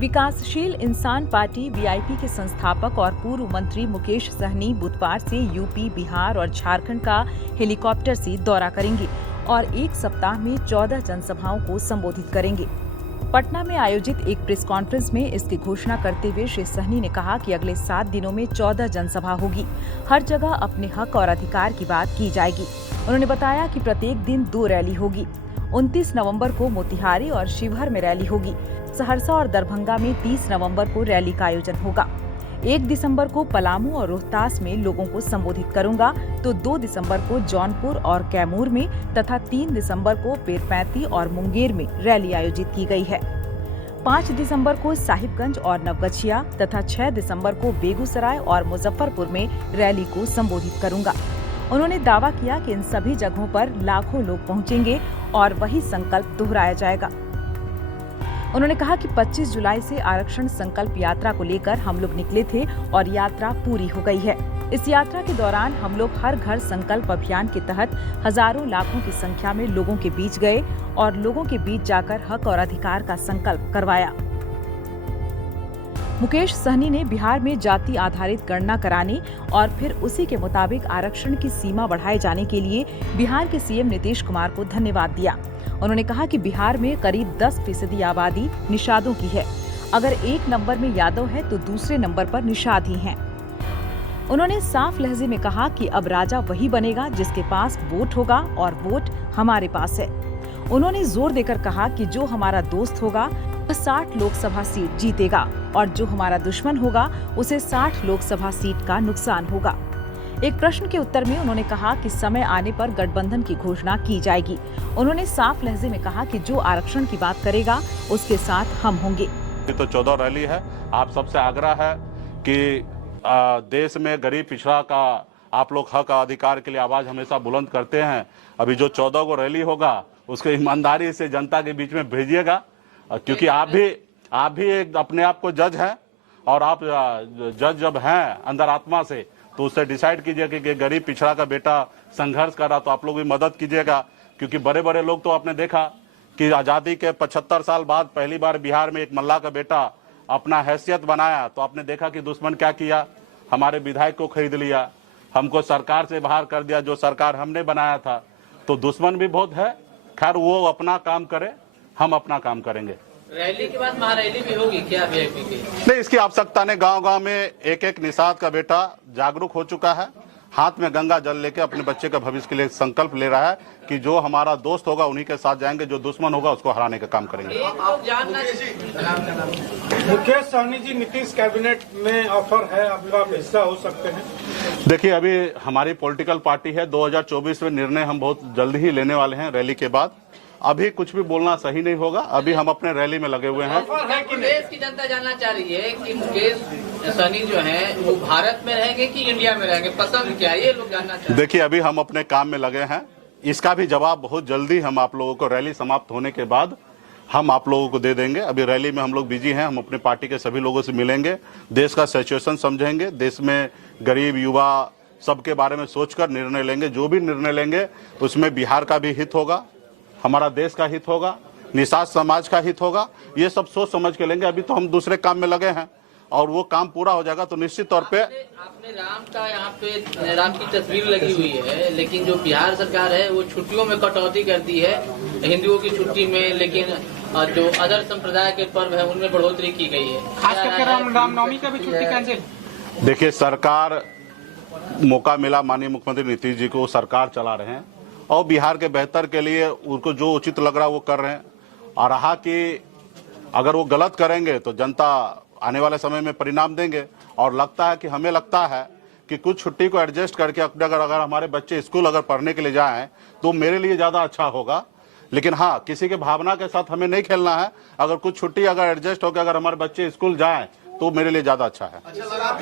विकासशील इंसान party VIP के संस्थापक और पूर्व मंत्री मुकेश सहनी बुधवार से यूपी, बिहार और झारखंड का हेलीकॉप्टर से दौरा करेंगे और एक सप्ताह में 14 जनसभाओं को संबोधित करेंगे। पटना में आयोजित एक प्रेस कॉन्फ्रेंस में इसकी घोषणा करते हुए श्री सहनी ने कहा कि अगले 7 दिनों में 14 जनसभा होगी। हर जगह अपने हक और अधिकार की बात की जाएगी। उन्होंने बताया कि प्रत्येक दिन 2 रैली होगी। 29 नवंबर को मोतिहारी और शिवहर में रैली होगी। सहरसा और दरभंगा में 30 नवंबर को रैली का आयोजन होगा। 1 दिसंबर को पलामू और रोहतास में लोगों को संबोधित करूंगा, तो 2 दिसंबर को जौनपुर और कैमूर में तथा 3 दिसंबर को पीरपैंती और मुंगेर में रैली आयोजित की गई है। 5 दिसंबर को साहिबगंज और नवगछिया तथा 6 दिसंबर को बेगूसराय और मुजफ्फरपुर में रैली को संबोधित करूंगा। उन्होंने दावा किया कि इन सभी जगहों पर लाखों लोग पहुंचेंगे और वही संकल्प दोहराया जाएगा। उन्होंने कहा कि 25 जुलाई से आरक्षण संकल्प यात्रा को लेकर हम लोग निकले थे और यात्रा पूरी हो गई है। इस यात्रा के दौरान हम लोग हर घर संकल्प अभियान के तहत हजारों लाखों की संख्या में लोगों के बीच गए और लोगों के बीच जाकर हक और अधिकार का संकल्प करवाया। मुकेश सहनी ने बिहार में जाति आधारित गणना कराने और फिर उसी के मुताबिक आरक्षण की सीमा बढ़ाए जाने के लिए बिहार के सीएम नीतीश कुमार को धन्यवाद दिया। उन्होंने कहा कि बिहार में करीब 10% आबादी निषादों की है। अगर 1 नंबर में यादव है तो दूसरे नंबर पर निषाद ही हैं। उन्होंने साफ लहजे में कहा कि अब राजा वही बनेगा जिसके पास वोट होगा और वोट हमारे पास है। उन्होंने जोर देकर कहा कि जो हमारा दोस्त होगा वह 60 लोकसभा सीट जीतेगा और जो हमारा दुश्मन होगा उसे 60 लोकसभा सीट का नुकसान होगा। एक प्रश्न के उत्तर में उन्होंने कहा कि समय आने पर गठबंधन की घोषणा की जाएगी। उन्होंने साफ लहजे में कहा कि जो आरक्षण की बात करेगा उसके साथ हम होंगे। तो 14 रैली है। आप सबसे आग्रह है कि देश में गरीब पिछड़ा का आप लोग हक अधिकार के लिए आवाज हमेशा बुलंद करते हैं। अभी जो 14 को रैली होगा उसको ईमानदारी से जनता के बीच में भेजिएगा, क्योंकि आप भी एक अपने आप को जज हैं और आप जज जब हैं अंदर आत्मा से तो उससे डिसाइड कीजिएगा कि गरीब पिछड़ा का बेटा संघर्ष कर रहा तो आप लोग भी मदद कीजिएगा। क्योंकि बड़े बड़े लोग तो आपने देखा कि आज़ादी के 75 साल बाद पहली बार बिहार में एक मल्लाह का बेटा अपना हैसियत बनाया तो आपने देखा कि दुश्मन क्या किया, हमारे विधायक को खरीद लिया, हमको सरकार से बाहर कर दिया जो सरकार हमने बनाया था। तो दुश्मन भी बहुत है। खैर वो अपना काम करे, हम अपना काम करेंगे। रैली के बाद महारैली भी होगी क्या वीआईपी की? नहीं, इसकी आवश्यकता नहीं। गांव-गांव में एक निषाद का बेटा जागरूक हो चुका है, हाथ में गंगा जल लेके अपने बच्चे का भविष्य के लिए संकल्प ले रहा है कि जो हमारा दोस्त होगा उन्हीं के साथ जाएंगे, जो दुश्मन होगा उसको हराने का काम करेंगे। मुकेश सहनी जी, नीतीश कैबिनेट में ऑफर है, आपका हिस्सा हो सकते हैं? देखिए, अभी हमारी पॉलिटिकल पार्टी है, 2024 में निर्णय हम बहुत जल्द ही लेने वाले हैं रैली के बाद। अभी कुछ भी बोलना सही नहीं होगा। अभी हम अपने रैली में लगे हुए हैं। देश की जनता जानना चाह रही है कि मुकेश सहनी जो है वो भारत में रहेंगे कि इंडिया में रहेंगे, पसंद क्या है, ये लोग जानना चाहते हैं। देखिए, अभी हम अपने काम में लगे हैं। इसका भी जवाब बहुत जल्दी हम आप लोगों को रैली समाप्त होने के बाद हम आप लोगों को दे देंगे। अभी रैली में हम लोग बिजी हैं। हम अपने पार्टी के सभी लोगों से मिलेंगे, देश का सिचुएशन समझेंगे, देश में गरीब युवा सबके बारे में सोचकर निर्णय लेंगे। जो भी निर्णय लेंगे उसमें बिहार का भी हित होगा, हमारा देश का हित होगा, निषाद समाज का हित होगा। ये सब सोच समझ के लेंगे। अभी तो हम दूसरे काम में लगे हैं और वो काम पूरा हो जाएगा तो निश्चित तौर पे आपने राम का यहाँ पे राम की तस्वीर लगी हुई है, लेकिन जो बिहार सरकार है वो छुट्टियों में कटौती कर दी है, हिंदुओं की छुट्टी में, लेकिन जो अदर संप्रदाय के पर्व है उनमें बढ़ोतरी की गई है। खास करके रामनवमी का भी छुट्टी कैंसिल। देखिए, सरकार मौका मिला, माननीय मुख्यमंत्री नीतीश जी को सरकार चला रहे हैं और बिहार के बेहतर के लिए उनको जो उचित लग रहा है वो कर रहे हैं। और रहा कि अगर वो गलत करेंगे तो जनता आने वाले समय में परिणाम देंगे। और लगता है कि हमें लगता है कि कुछ छुट्टी को एडजस्ट करके अगर हमारे बच्चे स्कूल अगर पढ़ने के लिए जाएं तो मेरे लिए ज़्यादा अच्छा होगा। लेकिन हाँ, किसी के भावना के साथ हमें नहीं खेलना है। अगर कुछ छुट्टी अगर एडजस्ट होकर अगर हमारे बच्चे स्कूल जाएं तो मेरे लिए ज़्यादा अच्छा है।